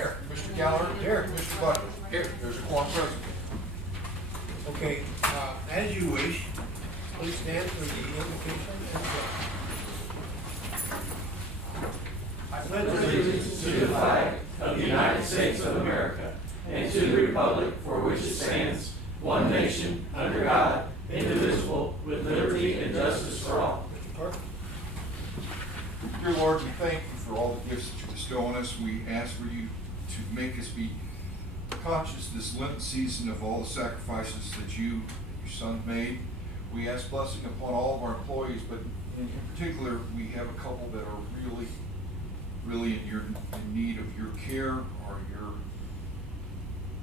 Here. Mr. Gallagher? Here. Mr. Butler? Here. There's a quorum present. Okay, as you wish, please stand for the invocation and pledge. I pledge allegiance to the flag of the United States of America and to the republic for which it stands, one nation, under God, indivisible, with liberty and justice for all. Mr. Clerk. Dear Lord, we thank you for all the gifts that you bestow on us. We ask for you to make us be conscious this Lenten season of all the sacrifices that your son made. We ask blessing upon all of our employees, but in particular, we have a couple that are really in need of your care, or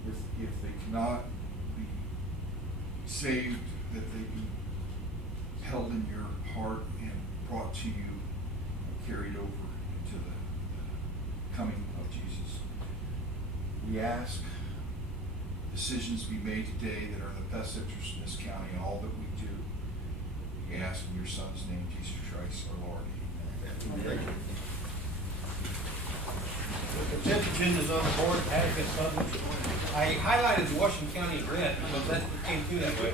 if they cannot be saved, that they be held in your heart and brought to you, carried over into the coming of Jesus. We ask decisions be made today that are in the best interest in this county and all that we do. We ask in your son's name, Jesus Christ, our Lord. Amen. Thank you. The consent agenda is on the board, it has been published. I highlighted Washington County in red because that came through that way.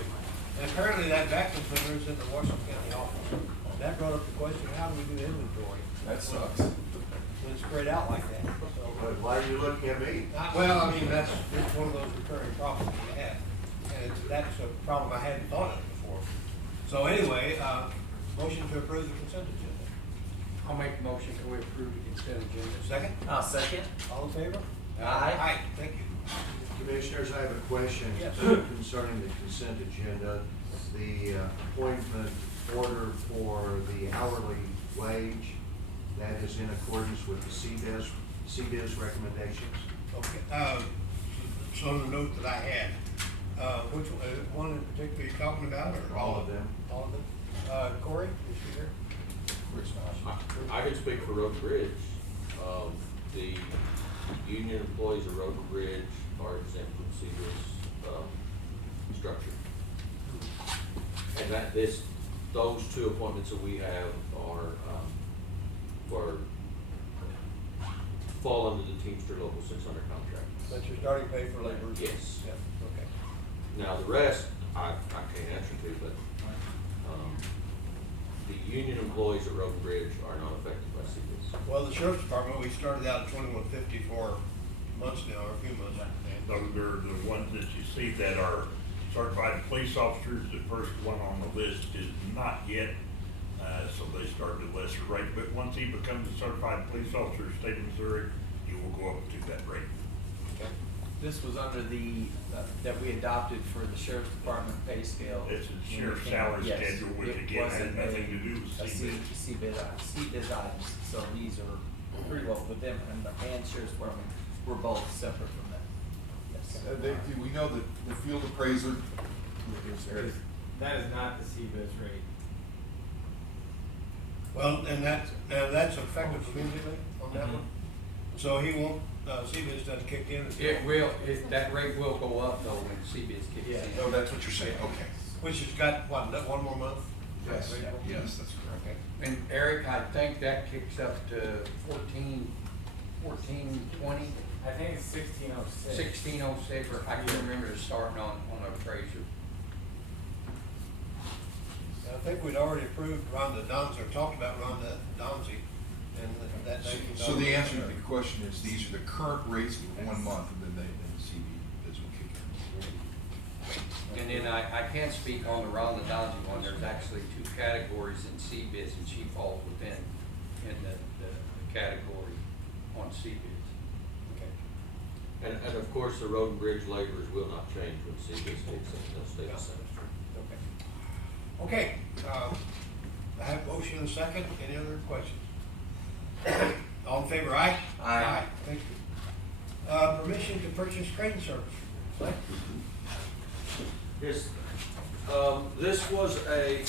And apparently that vacuum cleaner is in the Washington County office. That brought up the question, how do we do inventory? That sucks. When it's spread out like that. So, But why are you looking at me? well, I mean, it's one of those recurring problems we have. And that's a problem I hadn't thought of before. So anyway, motion to approve the consent agenda. I'll make a motion that we approve the consent agenda. Second? I'll second. All in favor? Aye. Aye, thank you. Commissioners, I have a question Yes. concerning the consent agenda. The appointment order for the hourly wage, that is in accordance with the CBIZ recommendations. Okay, so the note that I had, which one in particular you're talking about, or? All of them. All of them? Corey, is she here? Where's not? I can speak for Road and Bridge. The union employees of Road and Bridge are exempt from CBIZ structure. And those two appointments that we have are fall under the Teamster Local 600 contract. That's your starting pay for laborers? Yes. Yeah, okay. Now the rest, I can't answer to, but the union employees at Road and Bridge are not affected by CBIZ. Well, the sheriff's department, we started out at 2150 for months now, or a few months. Those are the ones that you see that are certified police officers. The first one on the list is not yet, so they started at a lesser rate. But once he becomes a certified police officer in the state of Missouri, he will go up to that rate. Okay. This was under the, that we adopted for the sheriff's department pay scale. It's a sheriff's salary schedule, which again had nothing to do with CBIZ. CBIZ items, so these are pretty well with them, and the sheriff's department, we're both separate from that. Yes. Do we know that the field appraiser is there? That is not the CBIZ rate. Well, and that's effective immediately on that one? So he won't, CBIZ doesn't kick in? It will, that rate will go up though when CBIZ kicks in. Oh, that's what you're saying, okay. Which has got, what, one more month? Yes, April? yes, that's correct. Okay. And Eric, I think that kicks up to 14, 20, I think it's 1606. 1606, or I can remember it starting on appraiser. I think we'd already approved Rhonda Donzi, or talked about Rhonda Donzi, and that. So the answer to the question is, these are the current rates for 1 month, and then the CBIZ will kick in. And then I can't speak on the Rhonda Donzi one. There's actually two categories in CBIZ, and she falls within the category on CBIZ. Okay. And of course, the Road and Bridge laborers will not change when CBIZ kicks in. They'll stay the same. Okay, I have motion and second. Any other questions? All in favor, aye? Aye. Thank you. Permission to purchase crane service. Mike? Yes, this was a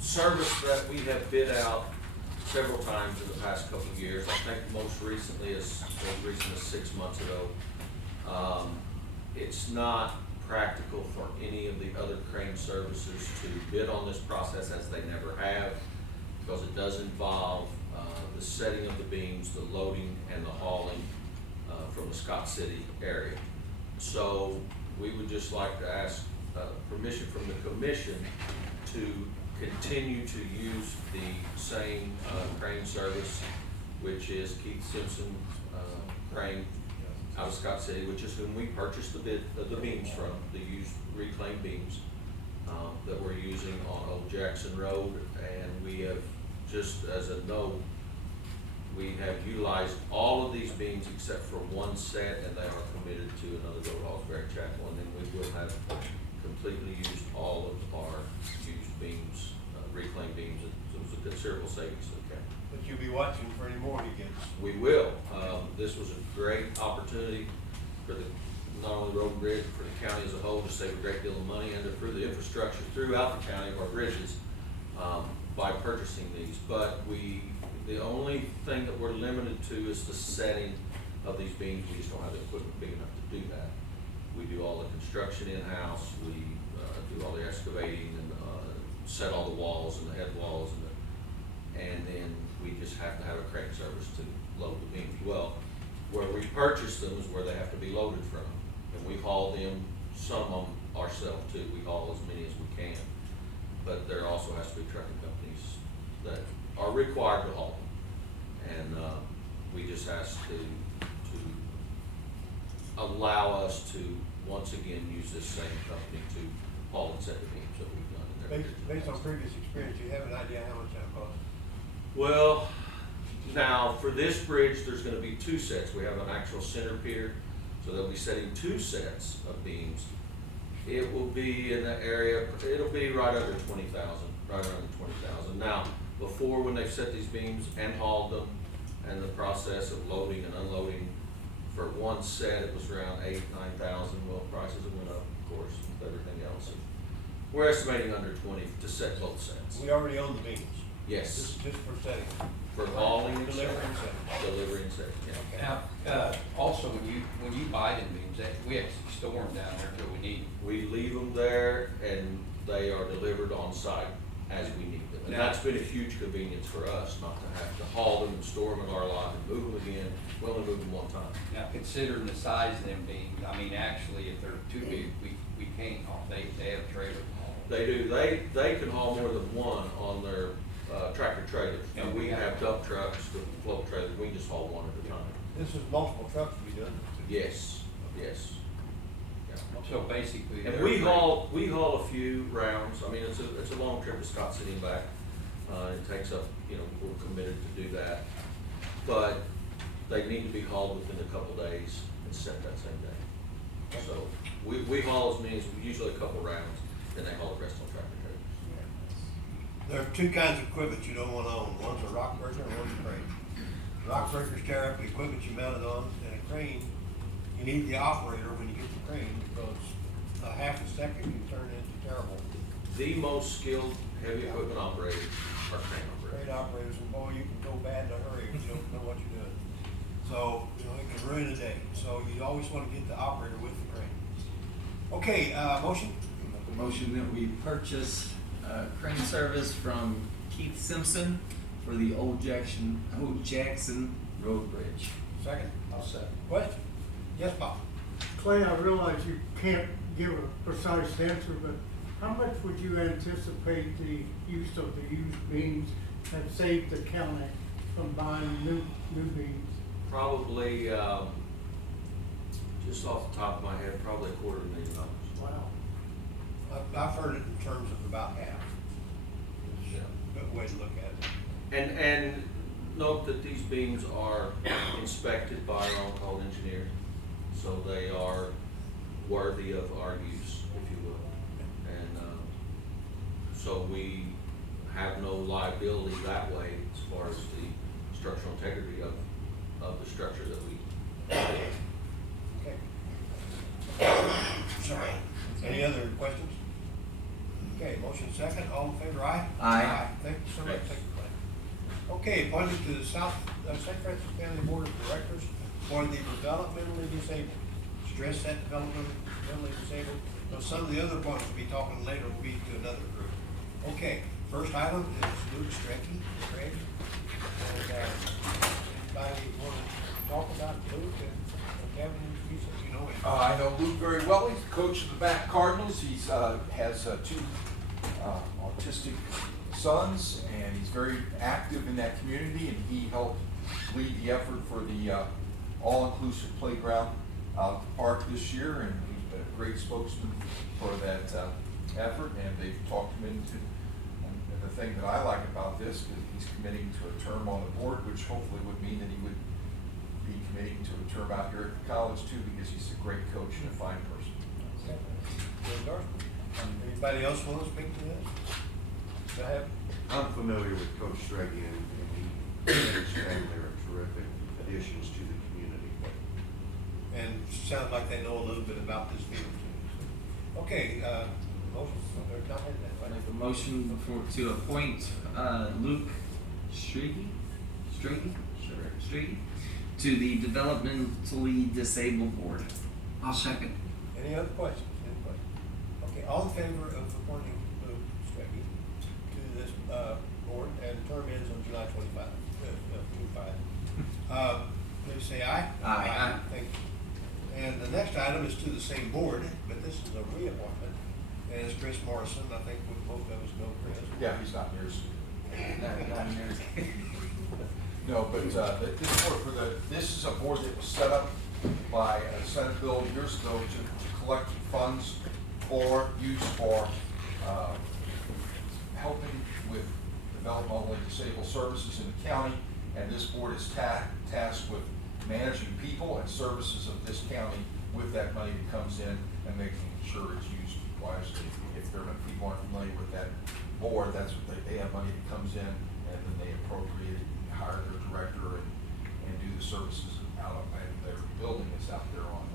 service that we have bid out several times in the past couple of years. I think most recently as 6 months ago. It's not practical for any of the other crane services to bid on this process, as they never have, because it does involve the setting of the beams, the loading and the hauling from the the Scott City area. So we would just like to ask permission from the commission to continue to use the same crane service, which is Keith Simpson crane out of Scott City, which is whom we purchased the beams from, the used reclaimed beams that we're using on Old Jackson Road. And we have, just as a note, we have utilized all of these beams except for one set, and they are committed to another road, Osbury Chapel, and then we will have completely used all of our used beams, reclaimed beams. It was a considerable savings to the county. But you'll be watching for any more he gets. We will. This was a great opportunity for not only road and bridge, but for the county as a whole to save a great deal of money and to improve the infrastructure throughout the county of our bridges by purchasing these. But the only thing that we're limited to is the setting of these beams. We just don't have the equipment big enough to do that. We do all the construction in-house. We do all the excavating and set all the walls and the head walls, and then we just have to have a crane service to load the beams. Well, where we purchase them is where they have to be loaded from, and we haul them, some of them ourselves too. We haul as many as we can, but there also has to be trucking companies that are required to haul them, and we just ask to allow us to once again use this same company to haul and set the beams that we've done in their Based on previous experience, do you have an idea how much that costs? Well, now for this bridge, there's going to be two sets. We have an actual center pier, so they'll be setting two sets of beams. It will be in the area, it'll be right under 20,000, right around 20,000. Now, before, when they've set these beams and hauled them, and the process of loading and unloading, for one set it was around 8,000 to 9,000. Well, prices have went up, of course, with everything else. And we're estimating under 20 to set both sets. We already own the beams. Yes, Just for setting. for hauling and Delivery and setting. setting. Delivery and setting, yeah. Now, also, when you buy them beams, we actually store them down there till we need them. We leave them there and they are delivered on site as we need them. And Now- that's been a huge convenience for us, not to have to haul them and store them in our lot and move them again. We only move them one time. Now, considering the size of them beams, I mean, actually, if they're too big, we can't haul, they have trailers to haul. They do, they can haul more than one on their tractor trailers. And we have dump trucks with float trailers, we can just haul one at a time. This is multiple trucks to be done with. Yes, yes. Yeah. So basically. And they're we free. haul a few rounds. I mean, it's a long trip to Scott City and back. It takes up, we're committed to do that. But they need to be hauled within a couple days and set that same day. So we haul as many as, usually a couple rounds, then they haul the rest on tractor trailers. There are two kinds of equipment you don't want to own. One's a rock breaker and one's a crane. Rock breakers tear up the equipment you mounted on, and a crane, you need the operator when you get the crane, because a half a second can turn into terrible. The most skilled heavy equipment operators are crane Crane operators. operators, and boy, you can go bad in a hurry if you don't know what you're doing. So, it can ruin a day. So you always want to get the operator with the crane. Okay, motion? Make a motion that we purchase crane service from Keith Simpson for the Old Jackson Road Bridge. Second? I'll second. Question? Yes, Bob? Clay, I realize you can't give a precise answer, but how much would you anticipate the use of the used beams have saved the county from buying new beams? Probably, just off the top of my head, probably $250,000. Wow. I've heard it in terms of about half. Yeah. Good way to look at it. And note that these beams are inspected by our on-call engineer, so they are worthy of our use, if you will. And so we have no liability that way as far as the structural integrity of the structure that we. Okay. Sorry. Any other questions? Okay, motion second, all in favor, aye? Aye. Thank you so much, thank you, Glenn. Okay, appointed to the St. Francis County Board of Directors for the developmentally disabled. Stress that developmentally disabled, so some of the other ones we'll be talking later will be to another group. Okay, first item is Luke Strecky, Craig. And, anybody want to talk about Luke and Kevin, you said you know him. I know Luke very well. He's the coach of the Back Cardinals. He's has two autistic sons, and he's very active in that community. And he helped lead the effort for the all-inclusive playground out at the park this year, and he's been a great spokesman for that effort. And they've talked him into the thing that I like about this, because he's committing to a term on the board, which hopefully would mean that he would be committing to a term out here at the college too, because he's a great coach and a fine person. Good endorsement. Anybody else want to speak to this? Go ahead. I'm familiar with Coach Strege, and he and his family are terrific additions to the community. And sounds like they know a little bit about this field too. Okay, motion, or not in that, I right? make a motion to appoint Luke Strege to the Developmentally Disabled Board. I'll second. Any other questions? Any questions? Okay, all in favor of appointing Luke Strege to this board, and term ends on July 25. Please say aye. Aye. Thank you. And the next item is to the same board, but this is a reappointment, and it's Chris Morrison. I think both of us know Chris. Yeah, he's not near as Not in there. no, but this is a board that was set up by a Senate bill years ago to collect funds for use for helping with developmentally disabled services in the county. And this board is tasked with managing people and services of this county with that money that comes in and making sure it's used wisely. If people aren't familiar with that board, that's what they have money that comes in, and then they appropriate it and hire their director and do the services out of their building that's out there on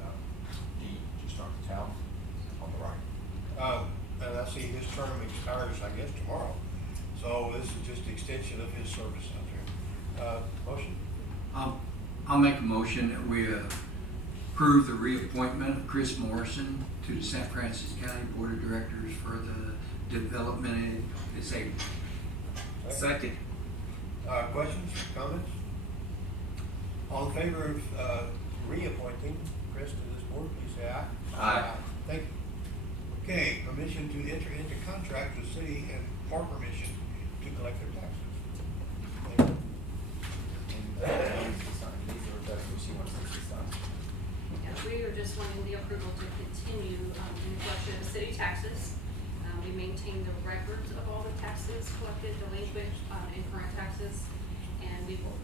D, just off the town, on the right. And I see his term expires, I guess, tomorrow. So this is just extension of his service out there. Motion? I'll make a motion that we approve the reappointment of Chris Morrison to the St. Francis County Board of Directors for the Development Disabled. Second. Questions, comments? All in favor of reappointing Chris to this board, please say aye. Aye. Thank you. Okay, permission to enter into contract with city and for permission to collect their taxes. Thank you. Yeah, we are just wanting the approval to continue in collection of city taxes. We maintain the records of all the taxes collected, delinquent and current taxes, and we will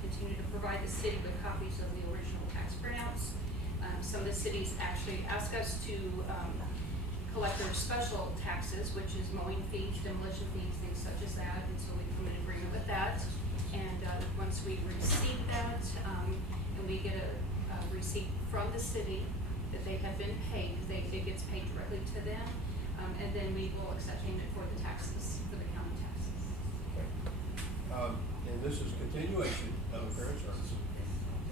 continue to provide the city with copies of the original tax printouts. Some of the cities actually ask us to collect their special taxes, which is mowing fees, demolition fees, things such as that, and so we come in agreement with that. And once we receive that, and we get a receipt from the city that they have been paid, it gets paid directly to them, and then we will accept payment for the taxes, for the county taxes. And this is continuation of current service.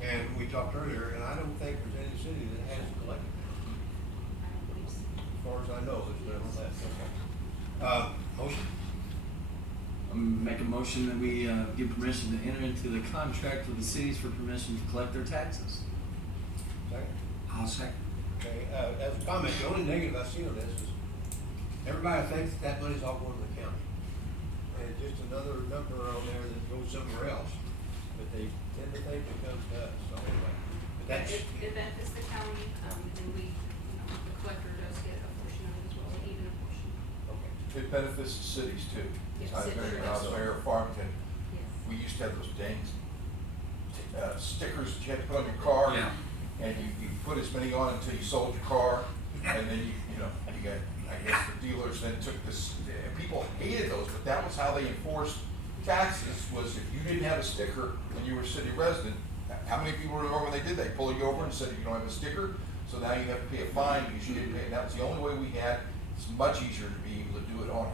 And we talked earlier, and I don't think there's any city that hasn't collected that. I don't believe so. As far as I know, there's none of that. Okay. Motion? Make a motion that we give permission to enter into the contract with the cities for permission to collect their taxes. Second? I'll second. Okay, as a comment, the only negative I see on this is everybody thinks that money's all going to the county. And it's just another number on there that goes somewhere else, but they tend to think it comes to us, so anyway. But that's, It benefits the county, and we, the collector does get a portion of it as well, even a portion. okay. It benefits the cities too. Yes, I it think sure when I was does. mayor of Farmington, Yes. we used to have those dang stickers that you had to put on your car. Yeah. And you put as many on until you sold your car, and then you got, I guess the dealers then took this, people hated those, but that was how they enforced taxes, was if you didn't have a sticker and you were a city resident, how many people were over when they did that? Pull you over and said you don't have a sticker, so now you have to pay a fine because you didn't pay, and that was the only way we had. It's much easier to be able to do it on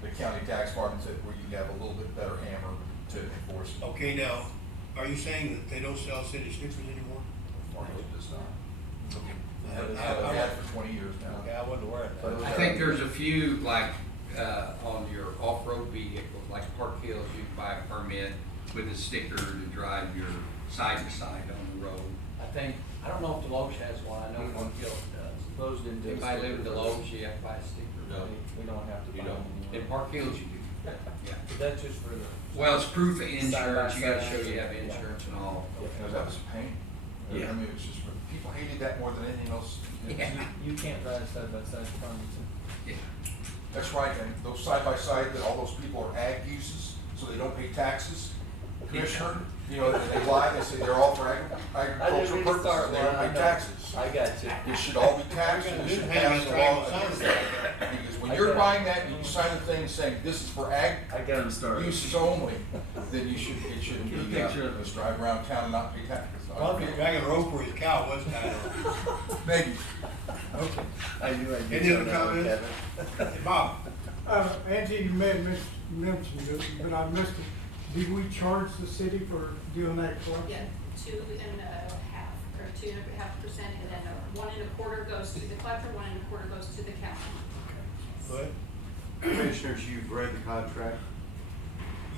the county tax department, where you have a little bit better hammer to enforce it. Okay, now, are you saying that they don't sell city stickers anymore? Farmington does not. Okay. I've had for 20 years now. Okay, I wasn't aware of that. I think there's a few, like, on your off-road vehicles, like Park Hills, you can buy a permit with a sticker to drive your side-by-side on the road. I think I don't know if Deloche has one, I know Winfield does. Those didn't do. If I live in Deloche, you have to buy a sticker. No. We don't have to You buy don't. them In anymore. Parkfield, you do. Yeah. But that's just for the. Well, it's proof of Side by insurance, you gotta side. show you have insurance and all. Because that was a pain. Yeah. I mean, it was just, people hated that more than anything else. You can't drive side by side from it. That's right, and those side by side, that all those people are ag uses, so they don't pay taxes. Commissioner, you know, they lie, they say they're all for agricultural purposes, and they don't pay taxes. I got you. It should all be taxed, and we should pass the law against that. Because when you're buying that, and you sign the thing saying this is for ag I got them started. uses only, then it shouldn't Get a be, picture of it. let's drive around town and not pay taxes. Well, if he's dragging a rope for his cow, what's tied on? Maybe. Okay. I knew I'd get Any some other of that one, comments? Kevin. Bob? Angie, you may have mentioned it, but I missed it. Did we charge the city for doing that collection? Yeah, 2.5%, or 2.5%, and then 1.25% goes to the collector, 1.25% goes to the county. Go ahead. Commissioners, you've read the contract?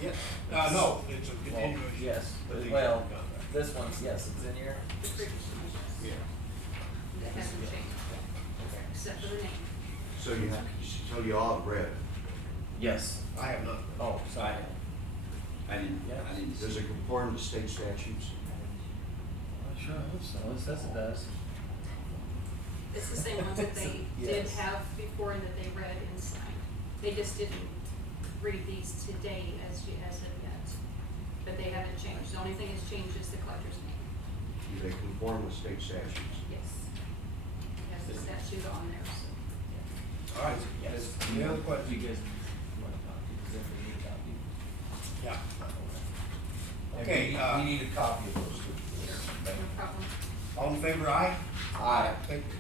Yes. No, it's a continuation. Yes, of the well, contract. this one's, yes, it's in here. The previous one, yes. Yeah. That hasn't changed, except for the name. So you all have read it. Yes. I have not. Oh, sorry. I didn't, Yeah. I didn't. Does it conform to state statutes? I sure hope so, it says it does. It's the same ones that they did Yes. have before and that they read and signed. They just didn't read these today as of yet, but they haven't changed. The only thing that's changed is the collector's name. Do they conform with state statutes? Yes. It has the statute on there, so. All right. Yes. Any other questions? You guys want a copy, does everybody need a copy? Yeah. And Okay, we need a copy of those two. No problem. all in favor, aye? Aye. Thank you.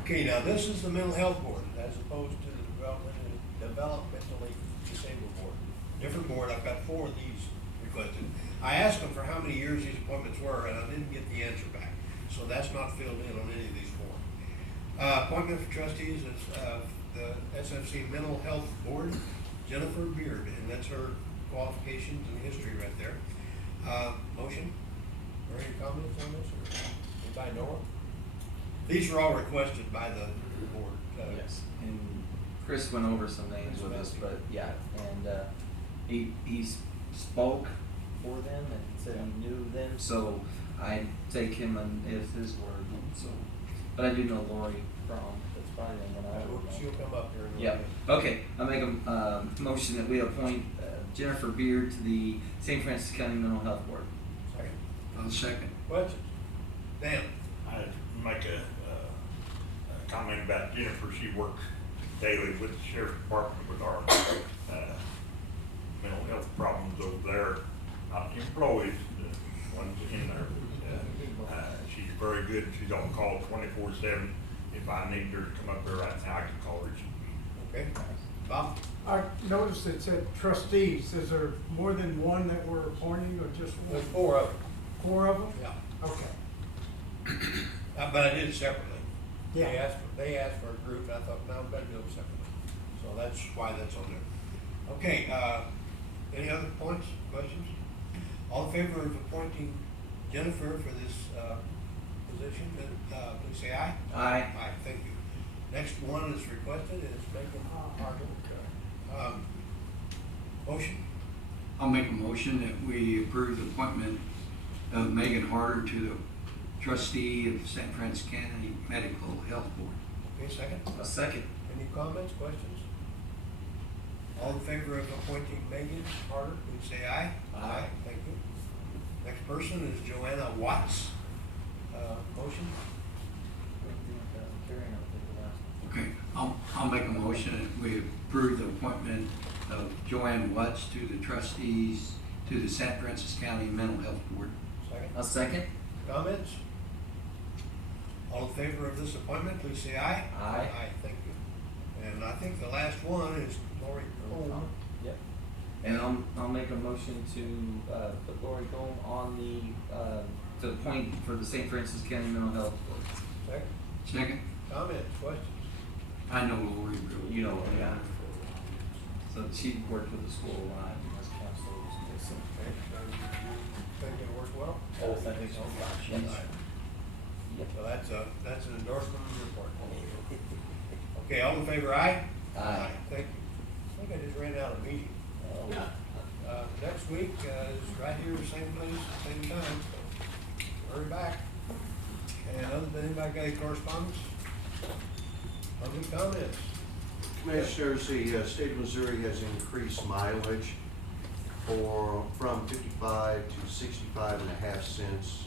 Okay, now this is the mental health board as opposed to the developmentally disabled board. Different board, I've got 4 of these requested. I asked them for how many years these appointments were, and I didn't get the answer back. So that's not filled in on any of these 4. Appointment for trustees is the SFC Mental Health Board, Jennifer Beard, and that's her qualifications and history right there. Motion, or any comments on this, or anybody know it? These were all requested by the board. Yes, and Chris went over some names with us, but yeah, and he spoke for them and said he knew them, so I take him on his word. So, but I do know Lori from. That's probably the one I would know. She'll come up here. In a Yeah. little Okay. I make a motion that we appoint Jennifer Beard to the St. Francis County Mental Health Board. bit. Second. I'll second. Questions? Dan? I make a comment about Jennifer. She works daily with the sheriff's department with our mental health problems over there. Not employees, the ones in there. She's very good. She's on call 24/7. If I need her to come up there right now, I can call her. Okay. Bob? I noticed it said trustees. Is there more than one that we're appointing or just one? There's 4 of them. 4 of them? Yeah. Okay. But I did it separately. Yeah. They asked for a group, and I thought, no, we better do them separately. So that's why that's on there. Okay, any other points, questions? All in favor of appointing Jennifer for this, position, please say aye. Aye. Aye, thank you. Next one is requested, is Megan Hartle. Motion? I'll make a motion that we approve the appointment of Megan Harder to the trustee of St. Francis County Medical Health Board. Okay, second. A second. Any comments, questions? All in favor of appointing Megan Harder, please say aye. Aye. Thank you. Next person is Joanna Watts. Motion? Okay, I'll make a motion that we approve the appointment of Joanne Watts to the trustees to the St. Francis County Mental Health Board. Second. A second. Comments? All in favor of this appointment, please say aye. Aye. Aye, thank you. And I think the last one is Lori Cole. Yep. And I'll make a motion to put Lori Golm on the To appoint for the St. Francis County Mental Health Board. Second. Second, Comments, questions? I know Lori really. You know, yeah. So she worked with the school a lot. Okay. Think it worked well? both, I think, so. So that's an endorsement of the report. Okay, all in favor, aye? Aye. Thank you. I think I just ran out of meeting. Next week, is right here, same place, same time, so hurry back. And other than anybody got any correspondence? Public comments? Commissioners, the state of Missouri has increased mileage from 55 to 65.5 cents.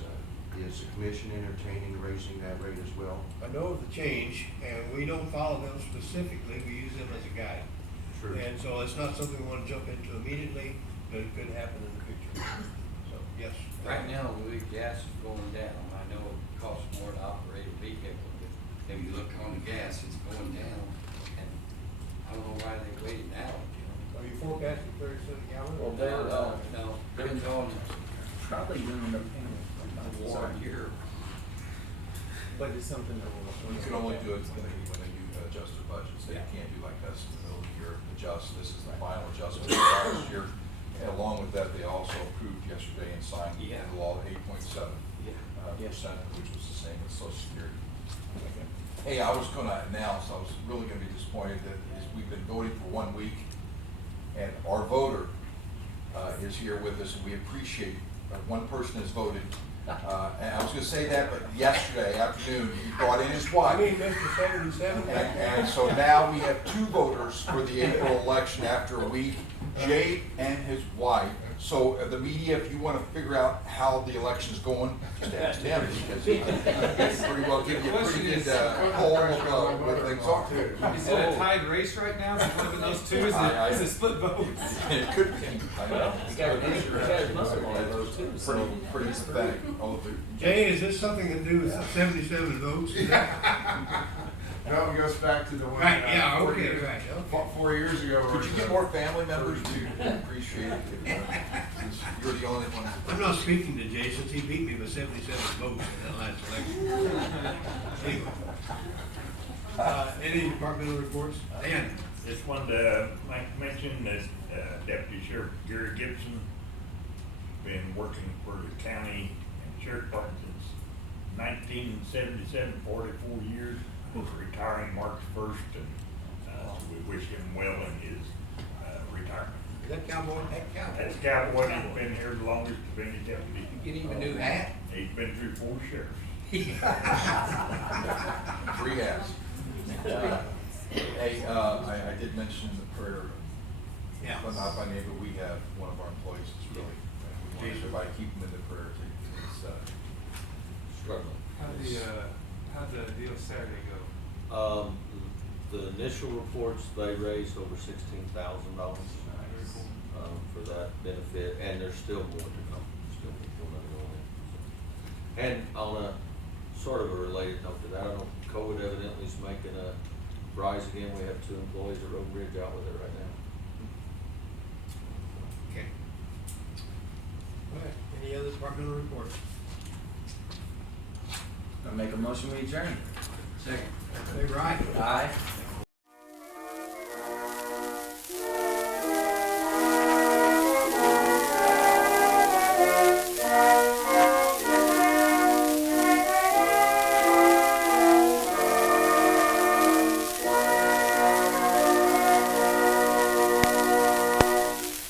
Is the commission entertaining raising that rate as well? I know of the change, and we don't follow them specifically, we use them as a guide. True. And so it's not something we wanna jump into immediately, but it could happen in the future. So, yes. Right now, gas is going down. I know it costs more to operate a vehicle, but if you look on the gas, it's going down. And I don't know why they waited now, Are you forecasting 30 cents a gallon? Well, they're, No, depends on probably doing the payment what year. but it's something that we'll. You can only do it when you adjust the budgets, they can't do like us in the middle of the year, adjust, this is the final adjustment for last year. And along with that, they also approved yesterday and signed Yeah. the law 8.7 Yeah. percent, which was the same as Social Security. Hey, I was gonna announce, I was really gonna be disappointed that we've been voting for 1 week, and our voter is here with us, and we appreciate that one person has voted. And I was gonna say that, but yesterday afternoon, he brought in his wife. I mean, Mr. 77. And so now we have 2 voters for the April election after a week, Jay and his wife. So the media, if you want to figure out how the election's going, just ask him, because he can pretty well give you a pretty good poll of where things are. Is it a tied race right now? Is it one of those two? Is it split votes? It could be. I know. You got muscle on those too, so. Pretty pathetic. Oh, Jay, is this something to do with 77 votes? No, it goes back to the one. Right, yeah, 4 okay, years- right, okay. 4 years ago. Could you get more family members to appreciate it? Since you're the only one. I'm not speaking to Jay since he beat me by 77 votes in that last election. Anyway. Any departmental reports? Dan? Just wanted to mention that Deputy Sheriff Gary Gibson been working for the county and sheriff department since 1977, 44 years. He's retiring March 1st, and so we wish him well in his retirement. Is that cowboy? That cowboy. That's Cowboy, he's been here the longest of any deputy. Get him a new hat. He's been through 4 sheriffs. 3 hats. Hey, I did mention the prayer. Yeah. But not by name, but we have one of our employees that's really, we want everybody to keep him in the prayer too. He's Struggling. How'd the deal Saturday go? The initial reports, they raised over $16,000 for that benefit, and there's still more to come. Still more money going in. So. And on a sort of a related note to that, I know COVID evidently is making a rise again. We have 2 employees at Road Bridge out with it right now. Okay. All right, any other departmental reports? I make a motion, we adjourn. Second. Say right. Aye.